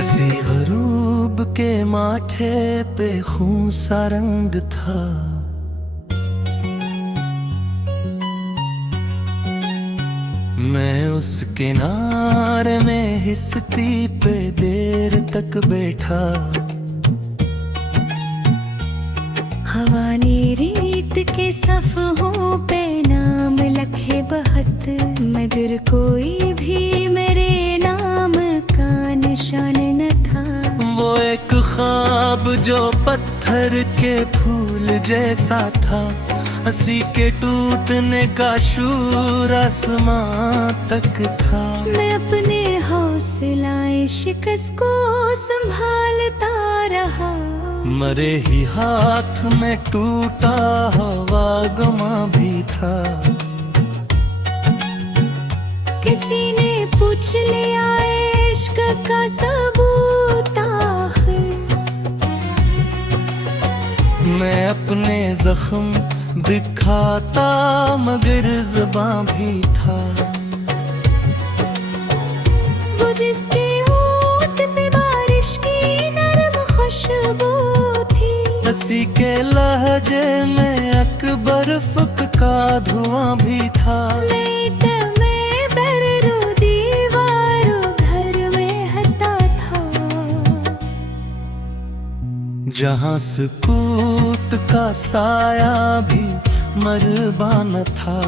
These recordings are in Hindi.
किसी गरूब के माथे पे खून सा रंग था। मैं उस किनारे में हिस्ती पे देर तक बैठा। हवा ने रेत के सफ़हों पे नाम लिखे बहुत, मगर कोई भी मेरे नाम का निशान न था। वो एक ख्वाब जो पत्थर के फूल जैसा था, हंसी के टूटने का शूर आसमां तक था। मैं अपने हौसलाए शिकस्त को संभालता रहा। मरे ही हाथ में टूटा हवा गमा भी था। किसी ने पूछ लिया इश्क का सबूत आखिर। मैं अपने जख्म दिखाता मगर ज़बां भी था। वो जिसके होंठ पे बारिश की नरम खुशबू थी, हंसी के लहजे में अकबर फक का धुआं भी था। जहाँ सुकूत का साया भी मरबाना था।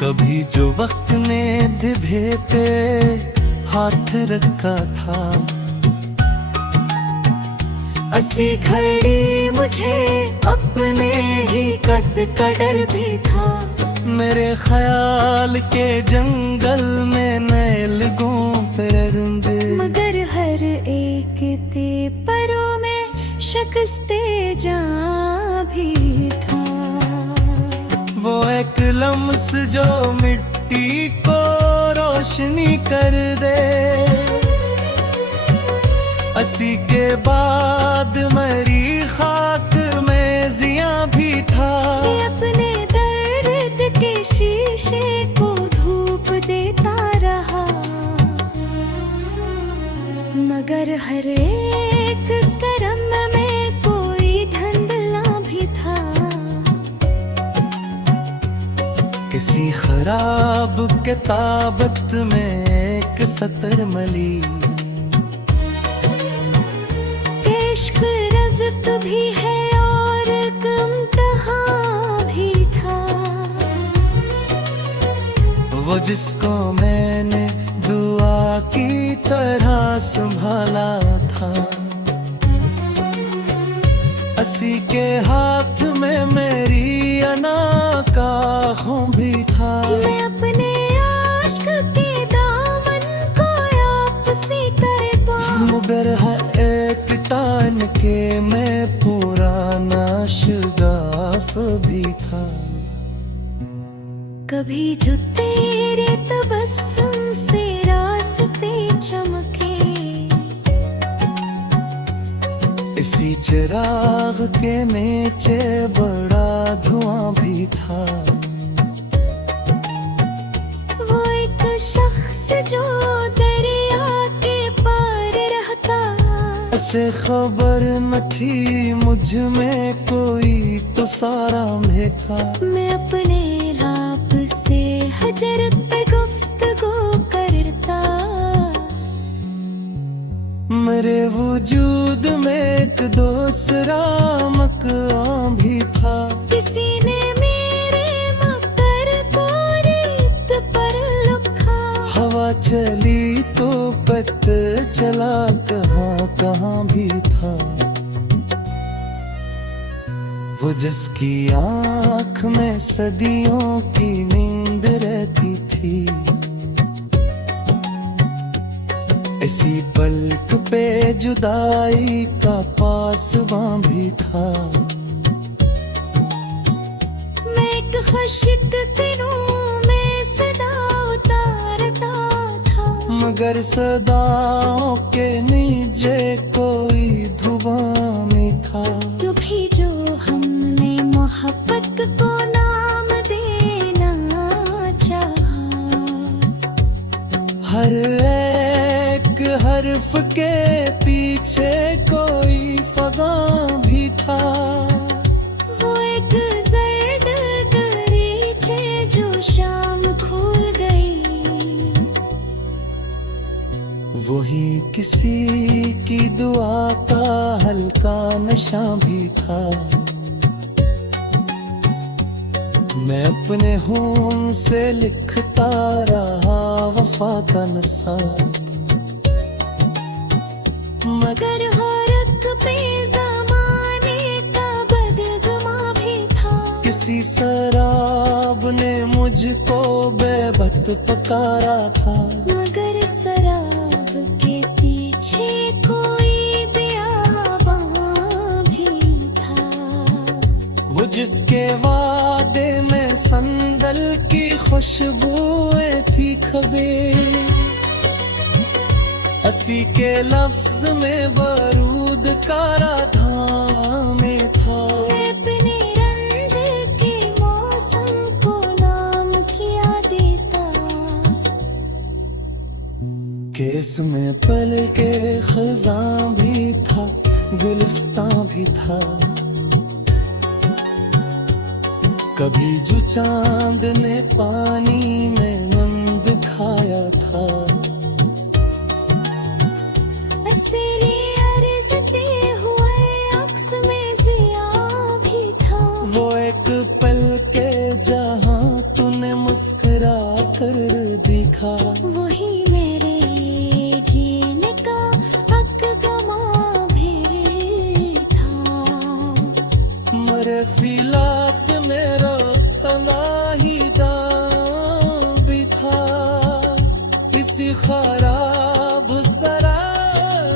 कभी जो वक्त ने दिभे पे हाथ रखा था। ऐसी घड़ी मुझे अपने ही कद का डर भी था। मेरे ख्याल के जंगल में नए लगों परिंदे, मगर हर एक ते परों में शिकस्ते जां भी था। वो एक लम्स जो मिट्टी को रोशनी कर दे, हंसी के बाद मरी खाक में जिया भी था। अपने दर्द के शीशे को धूप देता रहा, मगर हर एक करम में कोई धंधला भी था। किसी खराब किताबत में एक सतर मली, इश्क रज़्क़ भी है और इम्तिहान भी था। वो जिसको मैंने दुआ की तरह संभाला था। हंसी के हाथ में मेरी अना का खून भी था। मैं अपने आश्क के दामन को वापसी कर पाऊं, मगर है एक तान के मैं पुराना शगाफ भी था। कभी जो तेरे तबस्सुम से रास्ते चमके, इसी चिराग के नीचे बड़ा धुआं भी था। वो एक शख्स जो दरिया के पार रहता, ऐसे खबर न थी मुझ में कोई तो सारा में था। मैं अपने लाप से हजरत पे गुफ्तगू करता। मेरे वजूद में एक दूसरा मकाम भी था। किसी ने मेरे मकर को रेत पर लिखा। हवा चली तो पता चला कहाँ कहाँ भी था। वो जिसकी आँख में सदियों की नींद रहती थी, इसी पलक पे जुदाई का पासवां भी था। मैं एक खुशक दिनों में सदा उतारता था, मगर सदाओं के नीचे कोई धुआं में था। कभी जो हमने मोहब्बत को नाम देना चाहा, हर एक हर्फ के पीछे कोई फगा भी था। वो एक जर्द दरीचे जो शाम खुल गई, वही किसी की दुआ का हल्का नशा भी था। मैं अपने खून से लिखता रहा वफा का नशा, मगर हरक पे ज़माने का बदगुमा भी था। किसी शराब ने मुझको बेबत पकारा था। मगर शराब के पीछे कोई बेआबां भी था। वो जिसके वादे में संदल की खुशबुएं थी खबे, हंसी के लफ्ज में बारूद का राधा में था। मैं अपने रंज के मौसम को नाम किया देता, केस में पल के खजां भी था, गुलिस्तां भी था। कभी जो चांद ने पानी में मन दिखाया था। नसीली अरज़ते हुए अक्स में ज़िया भी था। वो एक पल के जहां तूने मुस्कुरा कर दिखा। वही मेरे जीने का हक गमा भी था। मरे फिलात मेरा तनाही दाम भी था। इसी खराब सरा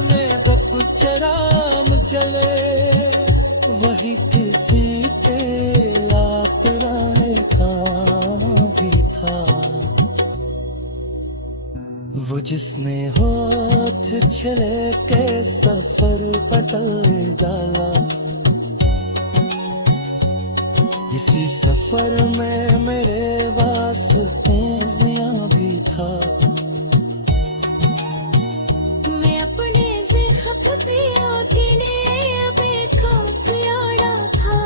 में गप चराम चले, वही किसी के लापराए का भी था। वो जिसने होठ छिले के सफर बदल डाला, इसी सफर में मेरे वास्ते जिया भी था। मैं अपने ज़िख्ब पे ओटीने बेखो प्यारा था।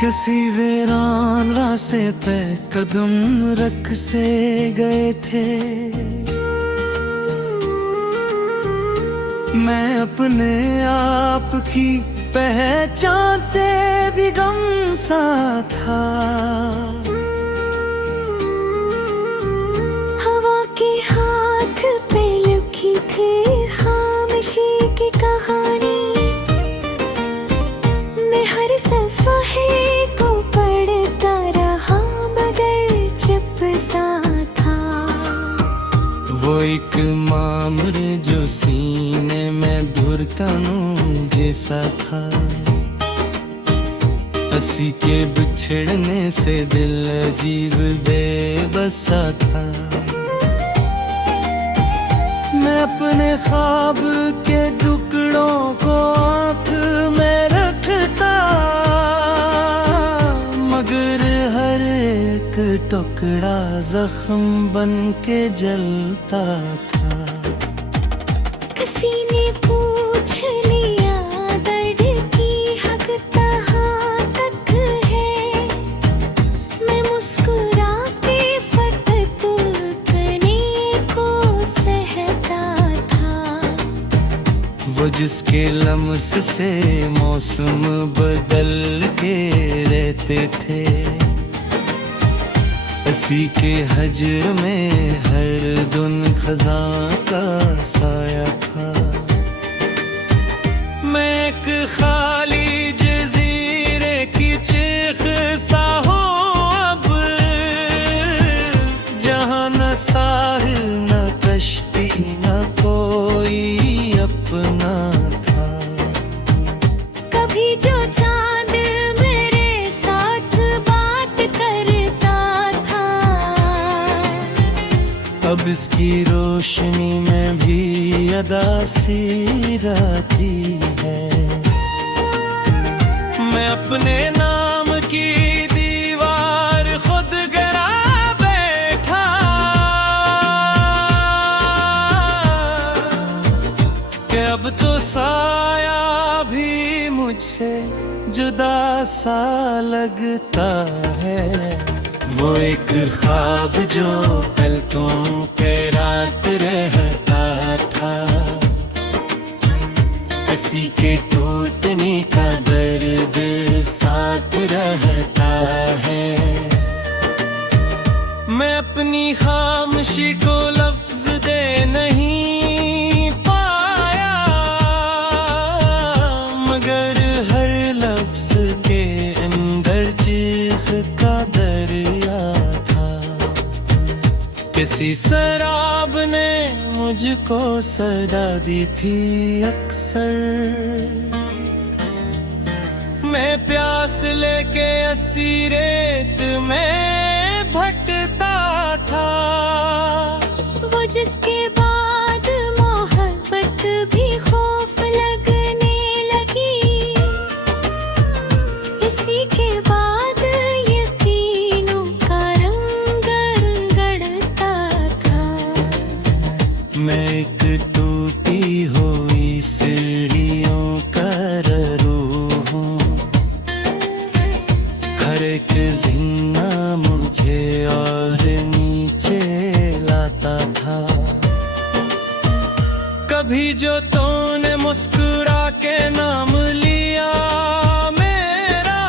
किसी वीरान रास्ते पे कदम रख से गए थे। मैं अपने आप की पहचान से भी गम सा था। हवा के हाथ पे लिखी थी खामोशी की कहानी। मैं हर सफ़हे को पढ़ता रहा मगर चुप सा था। वो एक मामर जो सीने में धुरकानों जैसा था। हंसी के बिछड़ने से दिल अजीब बेबसा था। मैं अपने ख्वाब के टुकड़ों को आँख में रखता, मगर हर एक टुकड़ा जख्म बन के जलता था। किसी ने पूछ लिया दर्द की हक कहाँ तक है। मैं मुस्कुरा के फकत करने को सहता था। वो जिसके लम्स से मौसम बदल के रहते थे। हंसी के हजर में हर दुन खजां का साया था। मैं एक खाली जजीरे की चीख सा हूँ अब, जहाँ न साहिल न कश्ती न कोई अपना था। कभी जो चांद मेरे साथ की रोशनी में भी अदासी रहती है। मैं अपने नाम की दीवार खुद गिरा बैठा, कि अब तो साया भी मुझसे जुदा सा लगता है। वो एक ख्वाब जो पलकों पे रात रहता था, हंसी के टूटने का दर्द साथ रहता है। मैं अपनी खामोशी को लफ्ज दे नहीं पाया, मगर हर लफ्ज के अंदर चीख का दरिया था। किसी शराब ने मुझको सदा दी थी अक्सर, मैं प्यास लेके अस्सी रेत में भटकता था। वो जिसके बाद मोहब्बत भी खौफ लगने लगी, इसी के बाद यकीनों का रंग रंगड़ता था। मैं एक टूटी हुई सीढ़ियों का रूह हूँ, हर एक जिन्ना मुझे और नीचे लाता था। कभी जो तूने मुस्कुरा के नाम लिया मेरा,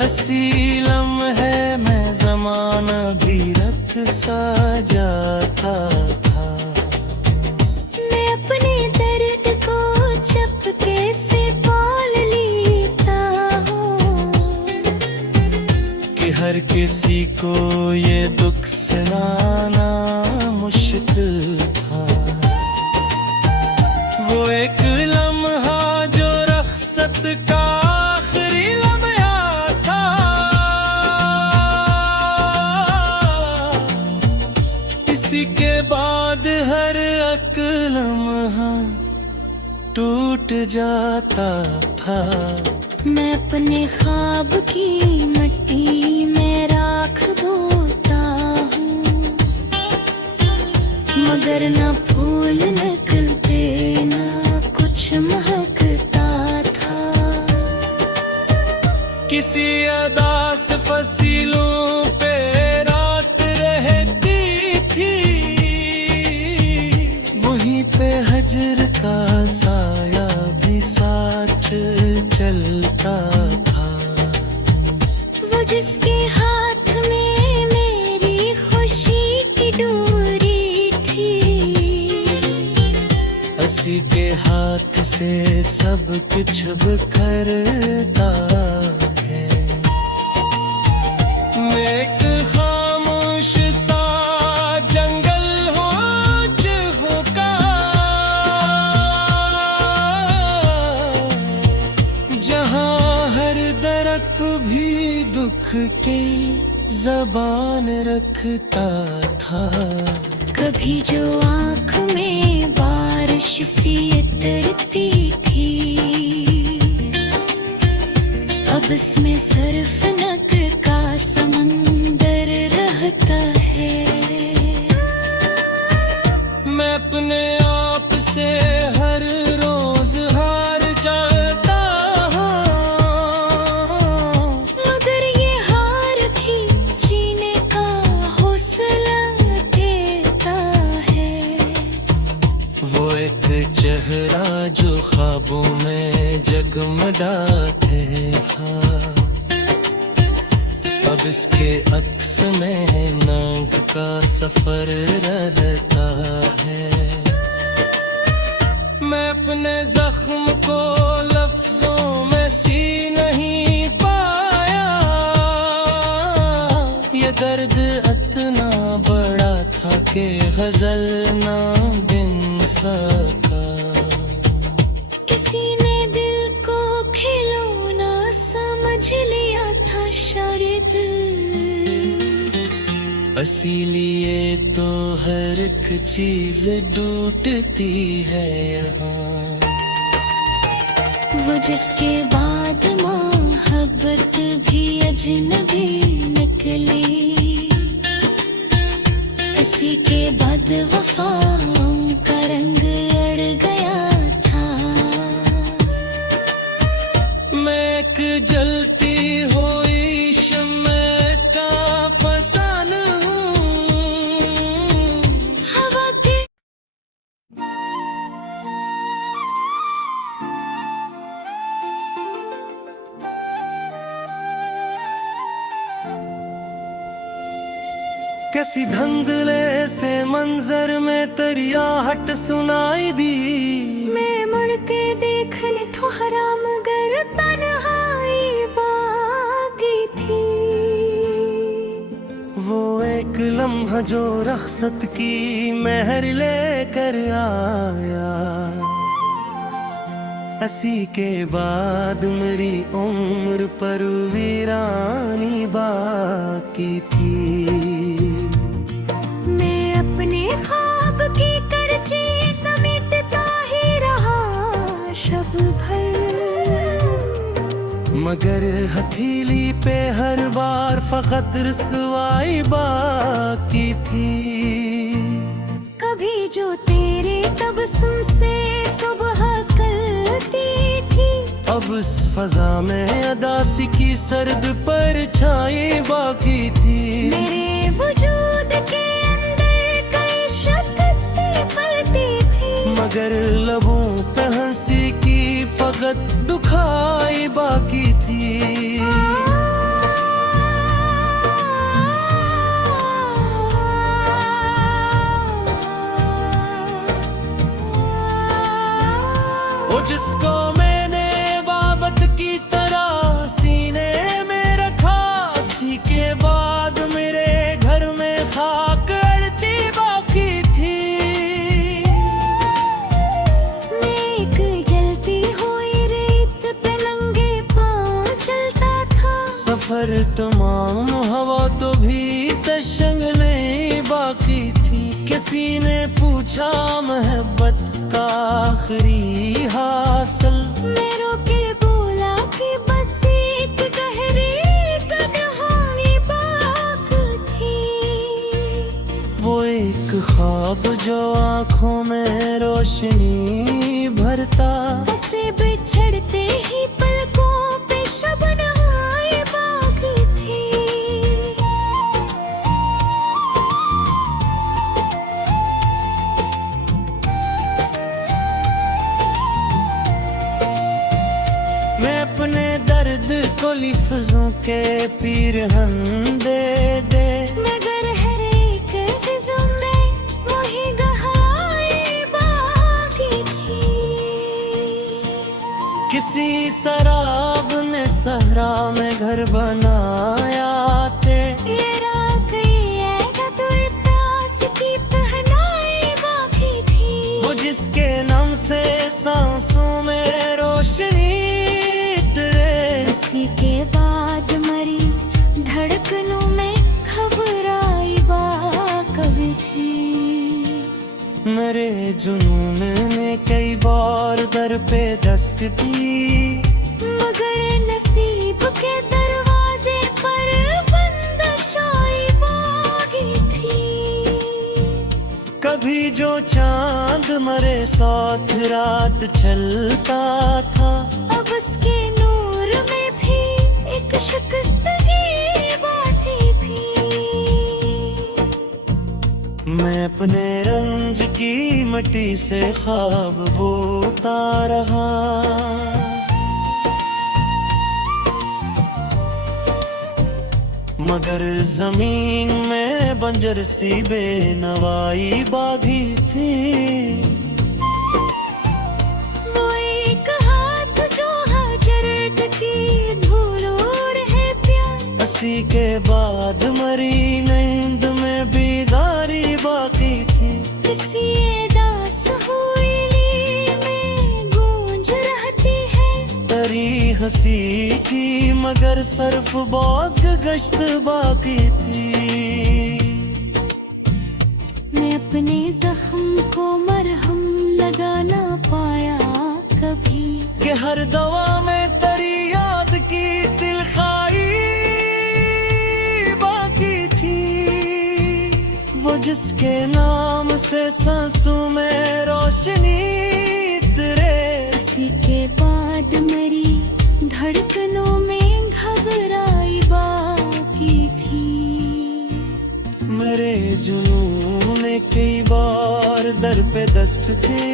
हंसी लम्हे में ज़माना भी रख सा जाता था। मैं अपने दर्द को चपके से पाल लेता हूँ, कि हर किसी को ये दुख सुनाना मुश्किल था। वो एक लम्हा जो रख्सत का आखिरी लम्हा था, इसी के बाद हर एक लम्हा टूट जाता था। मैं अपने ख्वाब की मिट्टी में राख बोता हूँ, मगर ना फूल निकलते ना कुछ महकता था। किसी अदा से फसीलों पे रात रहती थी, वहीं पे हजर का साया भी साथ चलता था। वो जिसके हाथ में मेरी खुशी की डोरी थी, हंसी के हाथ से सब कुछ बिखरता है। मैं एक खामोश सा जंगल हो चुका, जहाँ हर दरख्त भी दुख की जबान रखता था। कभी जो आँख में बारिश सी उतरती थी, अब इसमें सिर्फ नक का समंदर रहता है। मैं अपने आप से हर रोज हार जाता हूँ, मगर ये हार भी जीने का हौसला देता है। वो एक चेहरा जो ख्वाबों में जगमगाते था, अब इसके अक्स में नाक का सफर रहता है। मैं अपने जख्म को लफ्जों में सी नहीं पाया, ये दर्द इतना बड़ा था कि गजल ना बिन सका। किसी ने दिल को खिलौना समझ लिया था शायद, इसीलिए तो हर एक चीज टूटती है यहाँ। वो जिसके बाद मोहब्बत भी अजनबी निकली, इसी के बाद वफाओं का रंग अड़ गया था। मैं एक जलती हुई शम्मे का फसान हूँ, हवा के कैसी धंधले से मंजर में तेरी आहट सुनाई दी। मैं मुड़ के देखने तो हराम गर तन्हाई बाकी थी। वो एक लम्हा जो रख्सत की मेहर लेकर आया, इसी के बाद मेरी उम्र पर वीरानी बाकी थी। मैं अपने ख्वाब की करची समेटता ही रहा शब भर, मगर हथेली पे हर बार फकत रसवाई बाकी थी। कभी जो तेरे तबस्सुम से सुबह करती थी, अब इस फजा में अदासी की सर्द परछाई बाकी थी। मेरे वजूद के अंदर कई शिकस्तें पलती थी, मगर लबों पे हंसी की फकत दुखाई बाकी थी। वो जिसको मैंने बाबत की तरह सीने में रखा, इसी के बाद मेरे घर में खाक अड़ती बाकी थी। मैं एक जलती हुई रेत पे नंगे पांव चलता था। सफर तमाम हवा तो भी तशंग नहीं बाकी थी। किसी ने पूछा मोहब्बत का आखिरी हासिल, मैं रोके बोला कि बस एक गहरी कहानी बाकी थी। वो एक ख्वाब जो आंखों में रोशनी भरता, बसे बिछड़ते ही पलकों पे शबनम बाकी थी। मैं अपने दर्द को लिफ्ज़ों के पीरहन दे दे, मगर हर एक फिज़ों में वही गहराई बाकी थी। किसी शराब ने सहरा में घर बनाया थे। ये रात ये गदुरदास की पहनाई बाकी थी। वो जिसके नाम से सांसों में रोशनी टरे, इसी के बाद मरी धड़कनों में घबराई बाकी थी। मेरे जुनून ने कई बार दर पे दस्तक दी, मगर नसीब के दरवाजे पर बंदशाई बाकी थी। कभी जो चांद मरे साथ रात चलता था, अब उसके नूर में भी एक शिकस्तगी बाकी थी। मैं अपने रंज की मिट्टी से ख्वाब बोता रहा। मगर जमीन में बंजर सी बेनवाई बागी थी। वो एक हाथ जो हजरत की धूल और है प्यार, इसी के बाद मरी नींद में बेदारी बाकी थी। किसी दास हुई ली में गूंज रहती है, तरी हंसी थी मगर सरफ बाज़ गश्त बाकी थी। अपने जख्म को मरहम लगा ना पाया कभी। कि हर दवा में तेरी याद की दिलखाई बाकी थी। वो जिसके नाम से सांसों में रोशनी तेरे। इसी के बाद मेरी धड़कनों में घबराई बाकी थी। मेरे जुनून ने कई बार दर पे दस्त थे,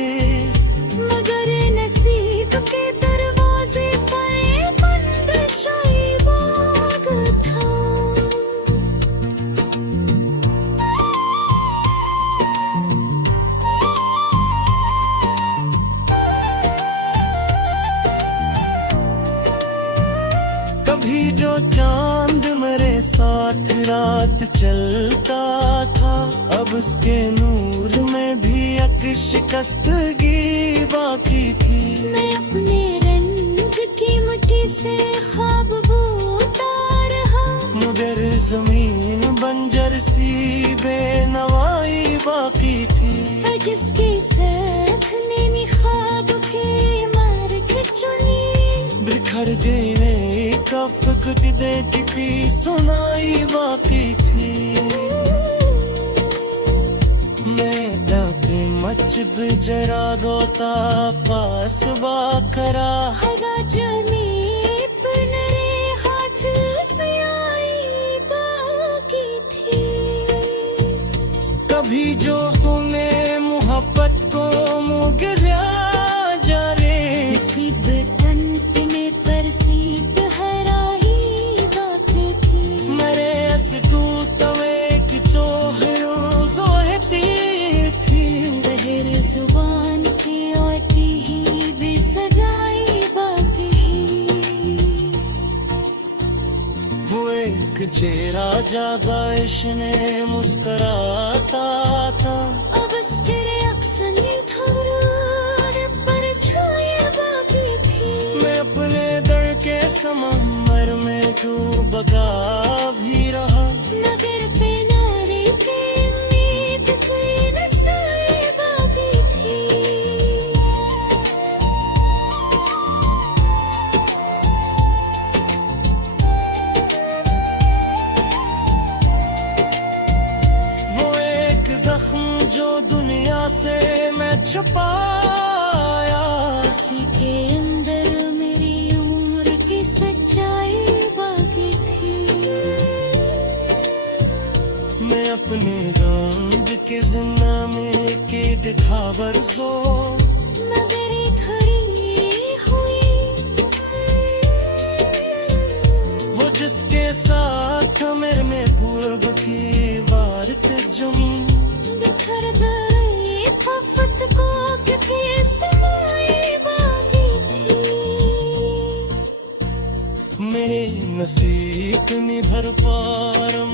मगर नसीब के दरवाजे पर बंद शाही बाग था। कभी जो चांद मेरे साथ रात चलता था, अब उसके नूर में भी एक शिकस्तगी बाकी थी। मैं अपने रंज की मिट्टी से ख्वाब बोता रहा, मगर जमीन बंजर सी बेनवाई बाकी थी। पर जिसकी सखने में ख्वाब के मार्ग चुनी, बिखर गए कफ दे टिपी सुनाई बाकी थी। मैं राते मच बिजरा दोता पास बाकरा, हवा जमी पनरे हाथ से आई बाकी थी। कभी जो तूने मोहब्बत को मुगरा जा रे, नसीब तंत में तरसीब हराई बाकी थी। मेरे अस तू तवे की चोहरो जोहती थी। बहर जुबान की औती ही बेसजाई बाकी ही। वो एक चेहरा जागा इश्ने मुस्कुराता था, अब उसके अक्सनी धूर पर छाए बाकी थी। मैं अपने दर के समंदर में डूब बगा भी रहा, नगर पे नारे की उम्मीद कोई न सोए बाकी थी। वो एक जख्म जो दुनिया से मैं छुपाया, इसी के अंदर मेरी उम्र की सच्चाई बाकी थी। मैं अपने रंग के जिन्ना में के दिखा बरसो, मगर खड़ी हुई वो जिसके साथ मेरे में पूरब की वार पे जुम। बिखर गई खफत को कि फिर समाई बाकी थी। मेरे नसीब नहीं भर पारम